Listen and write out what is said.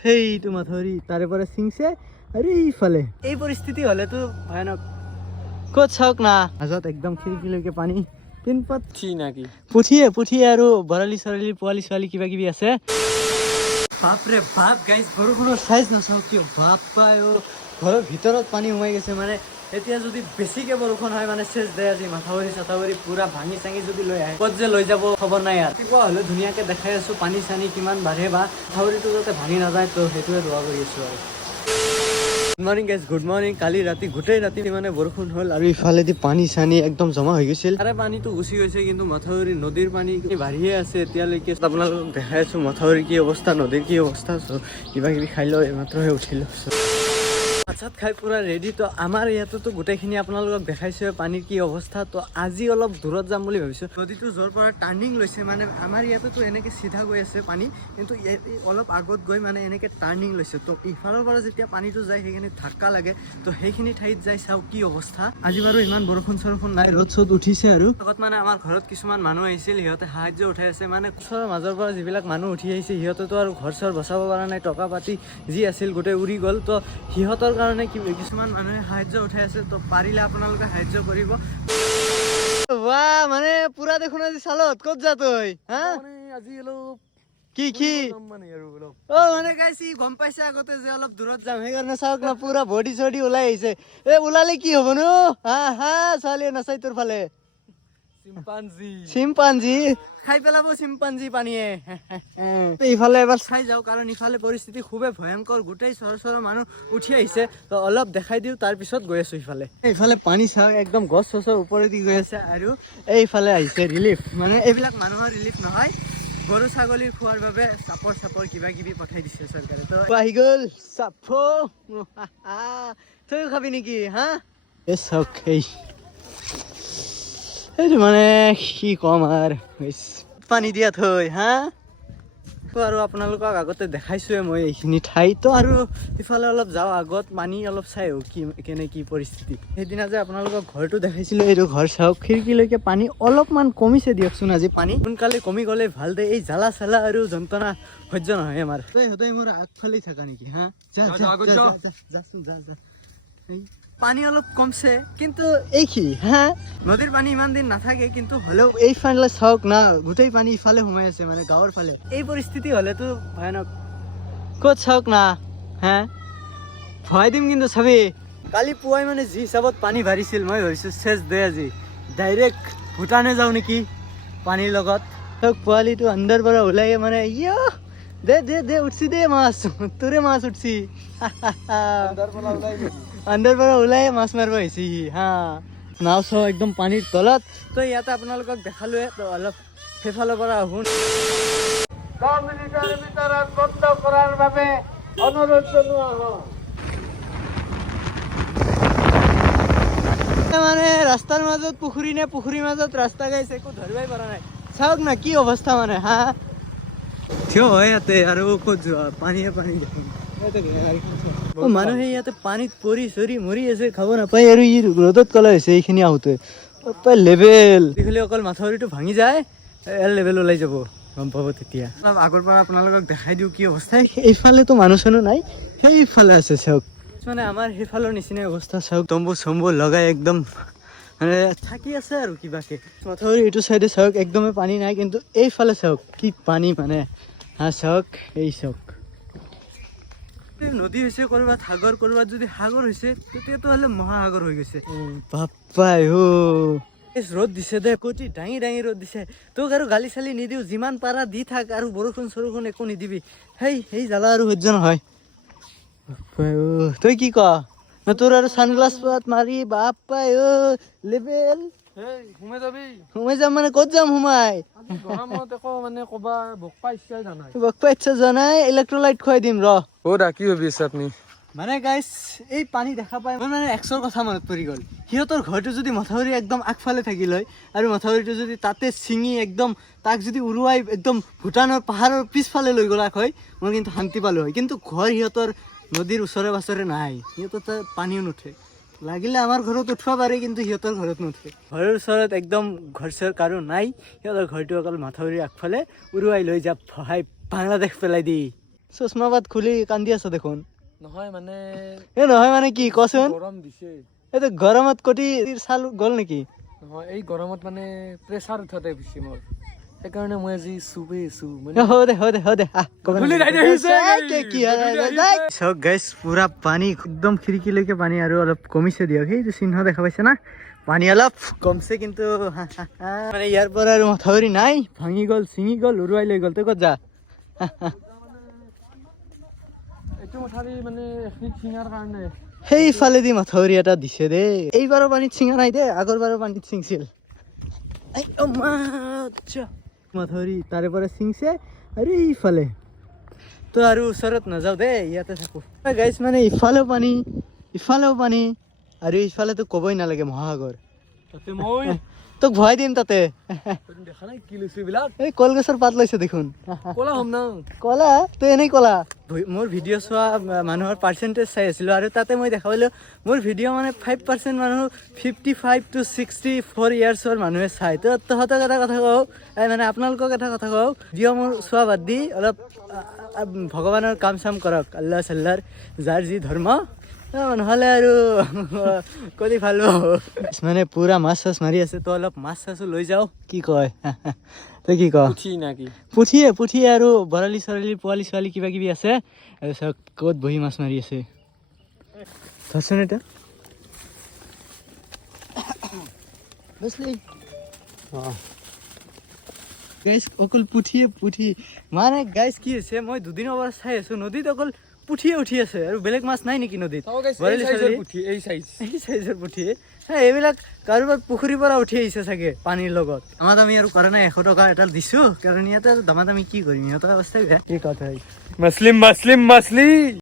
সেইটো মাথাউৰি তাৰে পৰা ছিঙছে আৰু এইফালে এই পৰিস্থিতি হলেতো ভয়ানক। ক'ত চাওক না মাজত একদম খিৰিকীলৈকে পানী, তিনপাত নাকি পুঠিয়ে আৰু বৰালি চৰালি পোৱালি ছোৱালী কিবা কিবি আছে। বাপৰে বাপ গাইজ, বৰষুণৰ চাইজ নাচাওঁ কিয়, বাপ পাই ঘৰৰ ভিতৰত পানী সোমাই গৈছে। মানে এতিয়া যদি বেছিকে বৰষুণ হয় মানে চেচ দে আজি মাথাউৰি চাথাউৰি পুৰা ভাঙি চাঙি যদি লৈ আহে, ক'ত যে লৈ যাব খবৰ নাই। ইয়াত ৰাতিপুৱা হ'লে ধুনীয়াকে দেখাই আছো পানী চানী কিমান বাঢ়ে বা মাথাউৰিটো যাতে ভাঙি নাযায়, তো সেইটোৱে দোৱা কৰি আছো আৰু। Good morning guys, good morning. কালি ৰাতি গোটেই ৰাতি মানে বৰষুণ হ'ল আৰু ইফালেদি পানী চানী একদম জমা হৈ গৈছিল। তাৰে পানীটো গুচি গৈছে কিন্তু মাথাউৰি নদীৰ পানী বাঢ়িয়ে আছে এতিয়ালৈকে। আপোনালোকক দেখাই আছো মাথাউৰি কি অৱস্থা, নদীৰ কি অৱস্থা। কিবা কিবি খাই লৈ এইমাত্ৰহে উঠিলো। ভাত খাই পুৰা ৰেডি। তো আমাৰ ইয়াতেতো গোটেইখিনি আপোনালোকক দেখাইছে পানীৰ কি অৱস্থা। তো আজি অলপ দূৰত যাম বুলি ভাবিছো। নদীটো য'ৰ পৰা টাৰ্ণিং লৈছে, মানে আমাৰ ইয়াতেতো এনেকে চিধা গৈ আছে পানী, কিন্তু অলপ আগত গৈ মানে এনেকে টাৰ্ণিং লৈছে। তো ইফালৰ পৰা যেতিয়া পানীটো যায় সেইখিনি ধাক্কা লাগে, তো সেইখিনি ঠাইত যাই চাওঁ কি অৱস্থা। আজি বাৰু ইমান বৰষুণ চৰষুণ নাই, ৰ'দ চ'দ উঠিছে। আৰু আগত মানে আমাৰ ঘৰত কিছুমান মানুহ আহিছিল, সিহঁতে সাহাৰ্য উঠাই আছে। মানে ওচৰৰ মাজৰ পৰা যিবিলাক মানুহ উঠি আহিছে সিহঁতেতো আৰু ঘৰ চৰ বচাব পৰা নাই, টকা পাতি যি আছিল গোটেই উৰি গ'ল। তো সিহঁতৰ কাৰণে কিছুমান মানুহে সাহাৰ্য উঠাই আছে। তো পাৰিলে আপোনালোকে সাহাৰ্য কৰিব। বাহ, মানে পুৰা দেখোন আজি চালত। ক'ত যা তই? হা আজি অলপ কি মানে আৰু অলপ মানে গাইছি গম পাইছে আগতে যে অলপ দূৰত যাম, সেইকাৰণে চাওক না পুৰা বডি চডি ওলাই আহিছে। ওলালে কি হ'ব নো? হা ছোৱালীয়ে নাচাই তোৰ ফালে। চিম্পাঞ্জি খাই পেলাব চিম্পাঞ্জি পানীয়ে। ইফালে এবাৰ চাই যাওঁ, কাৰণ ইফালে পৰিস্থিতি খুবেই ভয়ংকৰ। গোটেই চৰ মানুহ উঠি আহিছে। তো অলপ দেখাই দিওঁ, তাৰ পিছত গৈ আছো ইফালে। এইফালে পানী চাওঁ, একদম গছ চছৰ ওপৰেদি গৈ আছে। আৰু এইফালে আহিছে ৰিলিফ, মানে এইবিলাক মানুহৰ ৰিলিফ নহয়, গৰু ছাগলী খোৱাৰ বাবে চাপৰ কিবা কিবি পঠাই দিছে চৰকাৰে। তো আহি গ'ল চাপৰ। তইও খাবি নেকি? হা চাওক এইটো মানে কি কম আৰু পানী দিয়া থৈ হা। তো আৰু আপোনালোকক আগতে দেখাইছোৱে মই এইখিনি ঠাই। তো আৰু ইফালে অলপ যাওঁ আগত, পানী অলপ চাই কি পৰিস্থিতি। সেইদিনা যে আপোনালোকক ঘৰটো দেখাইছিলো, এইটো ঘৰ চাওক, খিৰিকীলৈকে পানী অলপমান কমিছে দিয়কচোন। আজি পানী সোনকালে কমি গ'লে ভাল দে। এই জ্বালা চালা আৰু যন্ত্ৰণা সহ্য নহয় আমাৰ। সদায় মোৰ আগফালে থাকা নেকি? হা যা। পানী অলপ কমছে, কিন্তু হা নদীৰ পানী ইমান দিন নাথাকে, কিন্তু হ'লেও এইফালে চাওক না, গোটেই পানী ইফালে সোমাই আছে, মানে গাঁৱৰ ফালে। এই পৰিস্থিতি হলেতো ভয়ানক। ক'ত চাওক না, হা ভয় দিম কিন্তু চাবি। কালি পুৱাই মানে যি হিচাপত পানী বাঢ়িছিল, মই ভাবিছো চেচ দে আজি ডাইৰেক্ট ভূটানে যাওঁ নেকি পানীৰ লগত। পোৱালিটো আণ্ডাৰ পৰা ওলাই মানে দে উঠছি দে মাছ, তোৰে মাছ উঠছি। আণ্ডাৰ পৰা ওলাই মাছ মাৰিব আহিছে সি। হা নাও চাও একদম পানীৰ তলত। তো ইয়াতে আপোনালোকক দেখালোৱে। তো অলপ সেইফালৰ পৰা আহোঁ। 10 মিনিটৰ ভিতৰত বন্ধ কৰাৰ বাবে অনুৰোধ জনোৱা হয়। মানে ৰাস্তাৰ মাজত পুখুৰী নে পুখুৰীৰ মাজত ৰাস্তা গাইছে, একো ধৰিবই পৰা নাই। চাওক না কি অৱস্থা, মানে হা থিয় হয় ইয়াতে আৰু ক'ত যোৱা, পানীয়ে পানী দেখোন। মানুহে ইয়াতে পানীত পৰি চৰি মৰি আছে, খাব নাপায়। আৰু ই ৰ'দত কলা হৈছে এইখিনি আহোঁতে। লেভেল দেখিলে অকল মাথাউৰিটো ভাঙি যায়, লেভেল ওলাই যাব, গম পাব তেতিয়া। আগৰ পৰা আপোনালোকক দেখাই দিওঁ কি অৱস্থা। এইফালেতো মানুহ চানুহ নাই, সেইফালে আছে চাওক। মানে আমাৰ সেইফালৰ নিচিনাই অৱস্থা চাওক। তম্বু চম্বু লগাই একদম মানে থাকি আছে আৰু কিবাকে। মাথাউৰি এইটো চাইডে চাওক একদমেই পানী নাই, কিন্তু এইফালে চাওক কি পানী, মানে হা চাওক এই চাওক। নদী হৈছে কৰবাত, সাগৰ কৰবাত। যদি সাগৰ হৈছে তেতিয়াতো হলে মহাসাগৰ হৈ গৈছে। বাপ্পাই ৰ'দ দিছে দে, কটি দাঙি ৰ'দ দিছে। তোক আৰু গালি চালি নিদিওঁ, যিমান পাৰা দি থাক, আৰু বৰষুণ চৰষুণ একো নিদিবি। সেই জ্বালা আৰু সহ্য নহয়। তই কি ক তোৰ আৰু ছানগ্লাছ মাৰি বাপ্পাই লেবেল। সোমাই যাম মানে ক'ত যাম সোমাই? বকপা ইচ্ছা যোৱা নাই, ইলেক্ট্ৰলাইট খুৱাই দিম ৰ। কি ভাবি আছে আপুনি? মানে গাইছ, এই পানী দেখা পাই মই মানে এক্সৰ কথা মনত পৰি গ'ল। সিহঁতৰ ঘৰটো যদি মাথাউৰি একদম আগফালে থাকিল হয়, আৰু মাথাউৰিটো যদি তাতে ছিঙি একদম তাক যদি উৰুৱাই একদম ভূটানৰ পাহাৰৰ পিছফালে লৈ গ'লাক হয়, মই কিন্তু শান্তি পালোঁ হয়। কিন্তু ঘৰ সিহঁতৰ নদীৰ ওচৰে পাছৰে নাই, সিহঁতৰ তাত পানীও নুঠে। লাগিলে আমাৰ ঘৰত উঠিব পাৰে, কিন্তু সিহঁতৰ ঘৰত নুঠে। ঘৰৰ ওচৰত একদম ঘৰ চৰ কাৰো নাই, সিহঁতৰ ঘৰটো অকল মাথাউৰিৰ আগফালে। উৰুৱাই লৈ যা ভহাই বাংলাদেশ পেলাই দি। চশমা পাত খুলি কান্দি আছ দেখোন। নহয় মানে এ নহয় মানে কি কচোন? গৰম দিছে। এইটো গৰমত কটি চাল গ'ল নেকি? নহয় এই গৰমত মানে প্ৰেছাৰ উঠতে বেছি মোৰ, সেইকাৰণে মই আজি চুবে মানে পুৰা পানী একদম খিৰিকীলৈকে পানী আৰু অলপ কমিছে দিয়ক। সেইটো চিহ্ন দেখা পাইছে না, পানী অলপ কমছে কিন্তু মানে ইয়াৰ পৰা আৰু মাথাউৰি নাই, ভাঙি গ'ল ছিঙি গ'ল উৰুৱাই লৈ গ'ল। তই ক'ত যা? এইটো মাথাউৰি মানে চিঙাৰ কাৰণে সেইফালেদি মাথাউৰি এটা দিছে দেই। এইবাৰৰ পানীত ছিঙা নাই দেই, আগৰবাৰৰ পানীত ছিঙছিল। মাথাউৰি তাৰে পৰা ছিঙছে আৰু এইফালে তো আৰু ওচৰত নাযাওঁ দেই, ইয়াতে থাকোঁ গাইছ। মানে ইফালেও পানী ইফালেও পানী আৰু ইফালেতো ক'বই নালাগে মহাসাগৰ। তাতে মই তোক ভৰাই দিম তাতে। দেখা নাই কি লৈছো এইবিলাক, এই কলগছৰ পাত লৈছে দেখোন। ক'লা হ'ম না। ক'লা তই এনেই ক'লা। মোৰ ভিডিঅ' চোৱা মানুহৰ পাৰ্চেণ্টেজ চাই আছিলোঁ আৰু তাতে মই দেখা পালোঁ মোৰ ভিডিঅ' মানে 5% মানুহ 55 to 64 ইয়াৰ্ছৰ মানুহে চাই। তো তহঁতক এটা কথা কওঁ, মানে আপোনালোকক এটা কথা কওঁ, ভিডিঅ' মোৰ চোৱা বাদ দি অলপ ভগৱানৰ কাম চাম কৰক, আল্লাহ চাল্লাৰ যাৰ যি ধৰ্ম, নহ'লে আৰু কৰি ভাল মানে পুৰা মাছ চাছ মাৰি আছে। তো অলপ মাছ চাছো লৈ যাওঁ, কি কয়? তই কি ক? পুঠি নাকি? পুঠি আৰু বৰালি চৰালি পোৱালি ছোৱালী কিবা কিবি আছে। আৰু চাওক ক'ত বহি মাছ মাৰি আছে। ধৰচোন এটা গাইছ, অকল পুঠি মানে গাইছ কি হৈছে, মই দুদিনৰ পৰা চাই আছো নদীত অকল পুঠিয়ে উঠি আছে আৰু বেলেগ মাছ নাই নেকি নদীত? বৰালি চৰালি এই চাইজৰ পুঠি এইবিলাক কাৰোবাৰ পুখুৰীৰ পৰা উঠি আহিছে চাগে পানীৰ লগত। দামাদামি আৰু কৰা নাই, 100 টকা এটা দিছো কাৰণ ইয়াতে দামাদামি কি কৰিম, সিহঁতৰ অৱস্থাই বেয়া। কি কথা মাছলি